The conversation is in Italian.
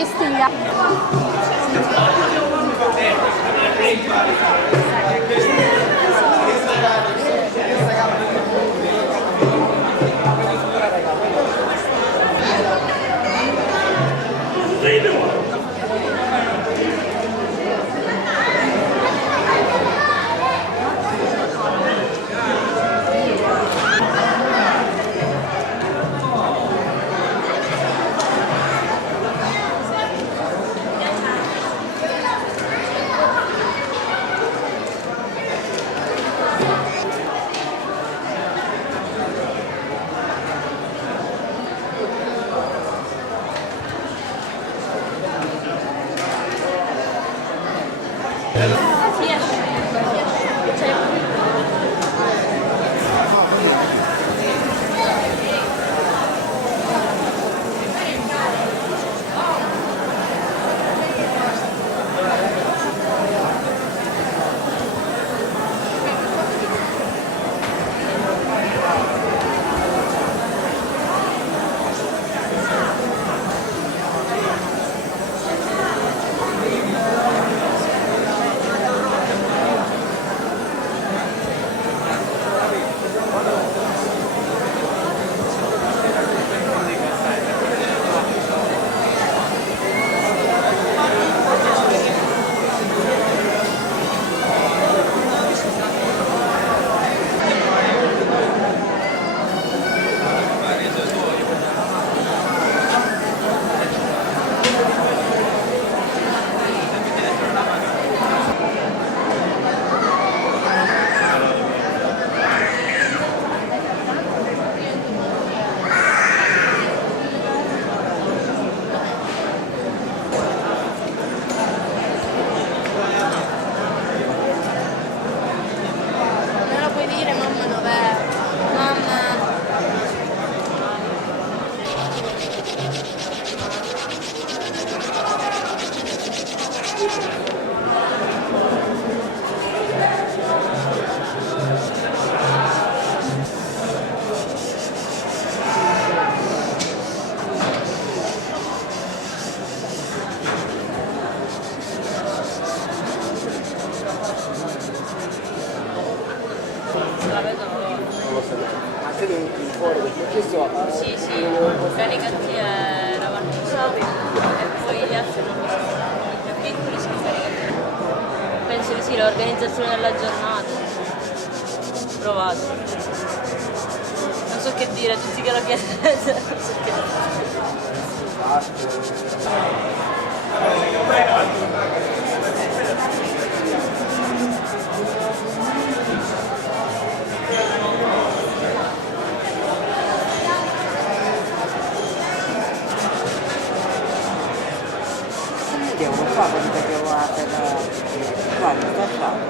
visti gli altri. Sì, sì, caricati era Martino e poi gli altri non mi sono più piccoli sono caricati. Penso di sì, l'organizzazione della giornata. Provato. Non so che dire, tutti che lo chiedete. Non so che Andiamo qua quando abbiamo guarda, sta